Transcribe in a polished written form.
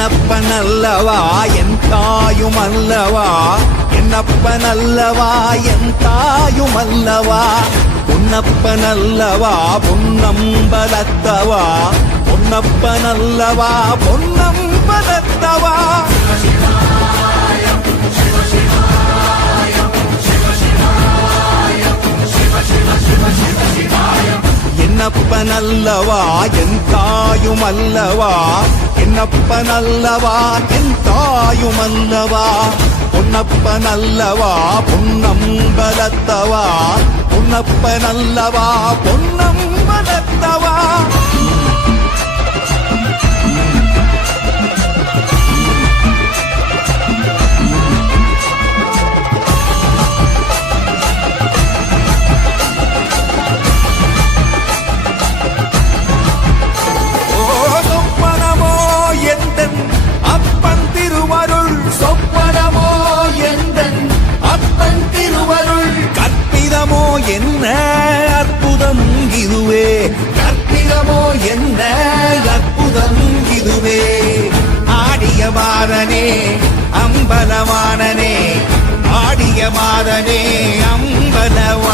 என்னப்பனல்லவா என் தாயுமல்லவா, என்னப்பனல்லவா என் தாயுமல்லவா, பொன்னப்பனல்லவா பொன்னம்பலத்தவா, பொன்னப்பனல்லவா பொன்னம்பலத்தவா. என்னப்பனல்லவா என் தாயுமல்லவா, என்னப்பனல்லவா என் தாயுமல்லவா, பொன்னப்பனல்லவா பொன்னம்பலத்தவா, பொன்னப்பனல்லவா பொன்னம்பலத்தவா. என்ன அற்புதம் இதுவே, கற்பிதமோ என்ன அற்புதம் இதுவே. ஆடிய மாதனே அம்பலவானனே, ஆடிய மாதனே அம்பலவானனே.